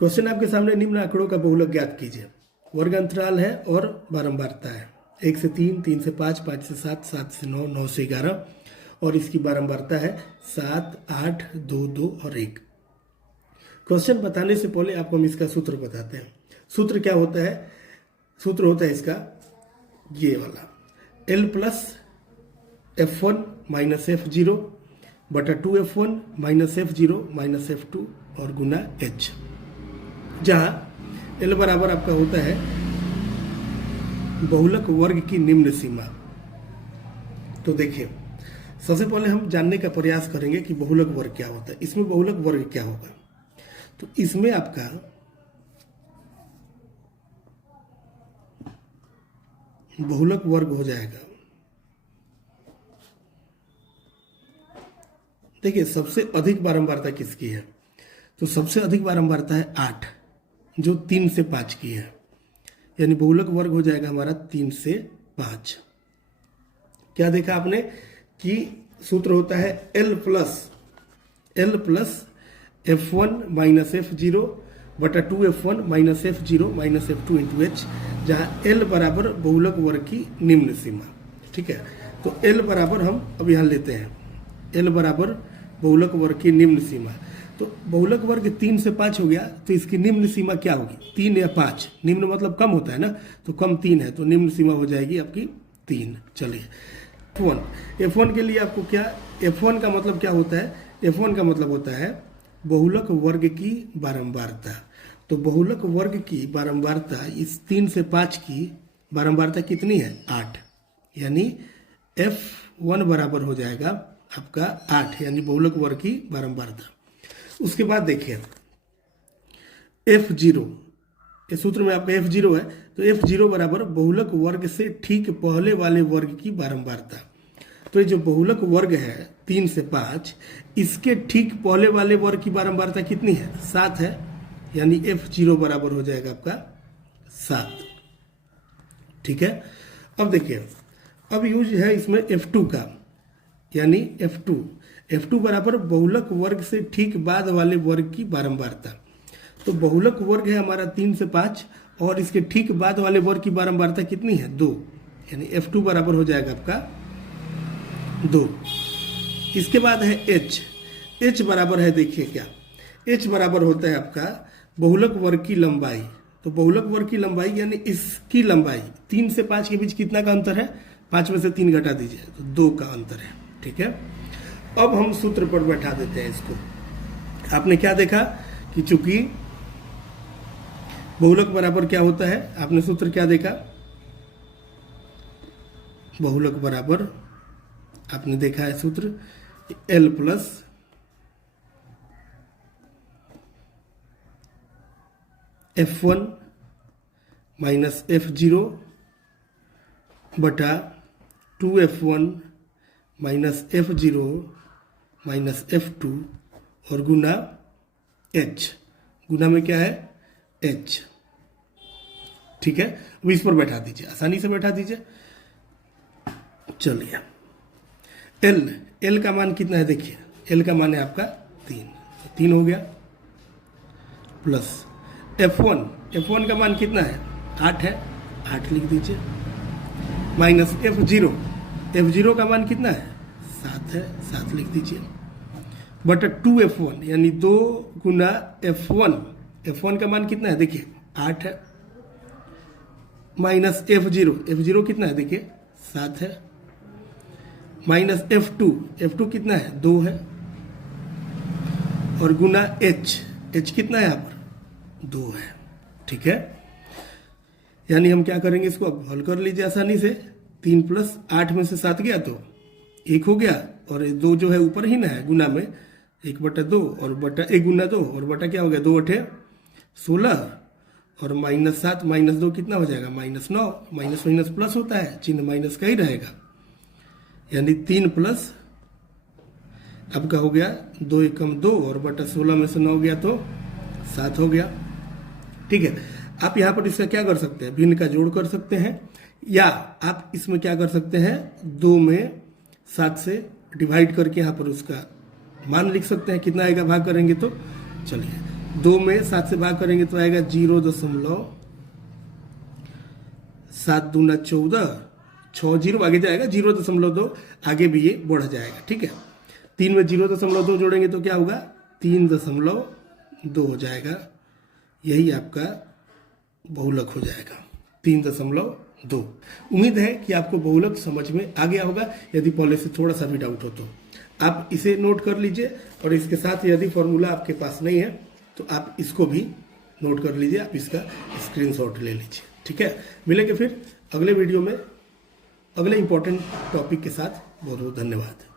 Question आपके सामने, निम्न आंकड़ों का बहुलक ज्ञात कीजिए। वर्ग अंतराल है और बारंबारता है। 1 से 3, 3 से 5, 5 से 7, 7 से 9, 9 से 11 और इसकी बारंबारता है 7, 8, 2, 2 और 1। क्वेश्चन बताने से पहले आपको हम इसका सूत्र बताते हैं। सूत्र क्या होता है? सूत्र होता है इसका ये वाला, L plus F1 minus F0 बटा 2F1 minus F0 minus F2 और गुना H, जहाँ L बराबर आपका होता है बहुलक वर्ग की निम्न सीमा। तो देखिए, सबसे पहले हम जानने का प्रयास करेंगे कि बहुलक वर्ग क्या होता है। इसमें बहुलक वर्ग क्या होगा? तो इसमें आपका बहुलक वर्ग हो जाएगा, देखिए सबसे अधिक बारंबारता किसकी है? तो सबसे अधिक बारंबारता है 8, जो 3 से 5 की है, यानी बहुलक वर्ग हो जाएगा हमारा 3 से 5। क्या देखा आपने कि सूत्र होता है L plus F1 minus F0 बटा 2F1 minus F0 minus F2 into H, जहाँ L बराबर बहुलक वर्ग की निम्न सीमा। ठीक है, तो L बराबर हम अब यहाँ लेते हैं, L बराबर बहुलक वर्ग की निम्न सीमा। तो बहुलक वर्ग 3 से 5 हो गया, तो इसकी निम्न सीमा क्या होगी? 3 या 5। निम्न मतलब कम होता है ना, तो कम 3 है, तो निम्न सीमा हो जाएगी आपकी 3। चलिए, F1 के लिए आपको क्या, F1 का मतलब क्या होता है? F1 का मतलब होता है बहुलक वर्ग की बारंबारता। तो बहुलक वर्ग की बारंबारता, इस 3 से 5 की बारंबारता कितनी है? 8, यानी F1 बराबर हो जाएगा आपका 8, यानी बहुलक वर्ग की बारंबारता। उसके बाद देखिए F0, इस सूत्र में आपका F0 है, तो F0 बराबर बहुलक वर्ग से ठीक पहले वाले वर्ग की बारंबारता। तो ये जो बहुलक वर्ग है 3 से 5, इसके ठीक पहले वाले वर्ग की बारंबारता कितनी है? 7 है, यानी F0 बराबर हो जाएगा आपका 7। ठीक है, अब देखिए, अब यूज है इसमें F2 का, यानी F2 बराबर बहुलक वर्ग से ठीक बाद वाले वर्ग की बारंबारता। तो बहुलक वर्ग है हमारा 3 से 5 और इसके ठीक बाद वाले वर्ग की बारंबारता कितनी है? 2, यानी F2 बराबर हो जाएगा आपका 2। इसके बाद है H बराबर है, देखिए क्या, H बराबर होता है आपका बहुलक वर्ग की लंबाई। तो बहुलक वर्ग की लंबाई यानी इसकी लंबाई, 3 से 5 के बीच कितना का अंतर है? 5 में से 3 घटा दीजिए, तो 2 का अंतर है। ठीक है, अब हम सूत्र पर बैठा देते हैं इसको। आपने क्या देखा कि चूंकि बहुलक बराबर क्या होता है, आपने सूत्र क्या देखा? बहुलक बराबर आपने देखा है सूत्र L plus F1 minus F0 बटा 2F1 minus F0 minus F2 और गुना H। गुना में क्या है? H। ठीक है, अब इस पर बैठा दीजिए, आसानी से बैठा दीजिए। चलिए, L का मान कितना है? देखिए, L का मान है आपका 3 हो गया, प्लस F1 का मान कितना है? 8 है, 8 लिख दीजिए, माइनस F0 का मान कितना है? 7 है, 7 लिख दीजिए, बटा 2F1 यानी 2 गुना F1 का मान कितना है? देखिए 8 है, माइनस F0 कितना है? देखिए 7 है, माइनस F2 कितना है? 2 है, और गुना H कितना है यहाँ पर? 2 है। ठीक है, यानी हम क्या करेंगे, इसको अब हल कर लीजिए आसानी से। 3 प्लस 8 में से 7 गया तो 1 हो गया, और 2 जो है ऊपर ही ना है, गुना में 1 बटा 2 और बटा 1 गुना 2 और बटा क्या हो गया? 2 8 16 और माइनस 7 माइनस 2 कितना हो जाएगा? माइनस 9। माइनस माइनस प्लस होता है, चिन्ह माइनस का ही रहेगा, यानी 3 प्लस आपका हो गया 2 एकम 2 और बटा 16 में से 9 गया तो 7 हो गया। ठीक है, आप यहाँ पर इसका क्या कर सकते हैं? भिन्न का जोड़ कर सकते हैं, या आप इसमें क्या कर सकते हैं? 2 में 7 से डिवाइड करके यहाँ पर उसका मान लिख सकते हैं, कितना आएगा भाग करेंगे तो। चलिए, 2 में 7 से भाग करेंगे तो आएगा 0.7 दूना 14, 6 जीरो आगे जाएगा, 0.2 आगे भी ये बढ़ जाएगा। ठीक है, 3 में 0.2 जोड़ेंगे तो क्या होगा, 3.2 हो जाएगा। यही आपका बहुलक हो जाएगा 3.2। उम्मीद है कि आपको बहुलक समझ में आ गया होगा। यदि पहले से थोड़ा सा भी डाउट हो तो आप इसे नोट कर लीजिए, और इसके साथ यदि फॉर्मूला आपके पास नहीं है तो आप इसको भी नोट कर लीजिए, आप इसका स्क्रीनशॉट ले लीजिए। ठीक है, मिलेंगे फिर अगले वीडियो में अगले इंपॉर्टेंट टॉपिक के साथ। बहुत बहुत धन्यवाद।